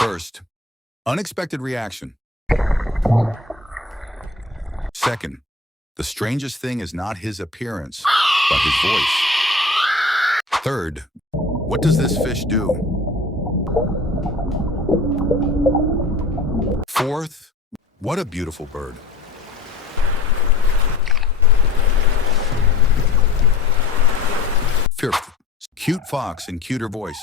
First, unexpected reaction. Second, the strangest thing is not his appearance, but his voice. Third, what does this fish do? Fourth, what a beautiful bird. Fifth, cute fox and cuter voice.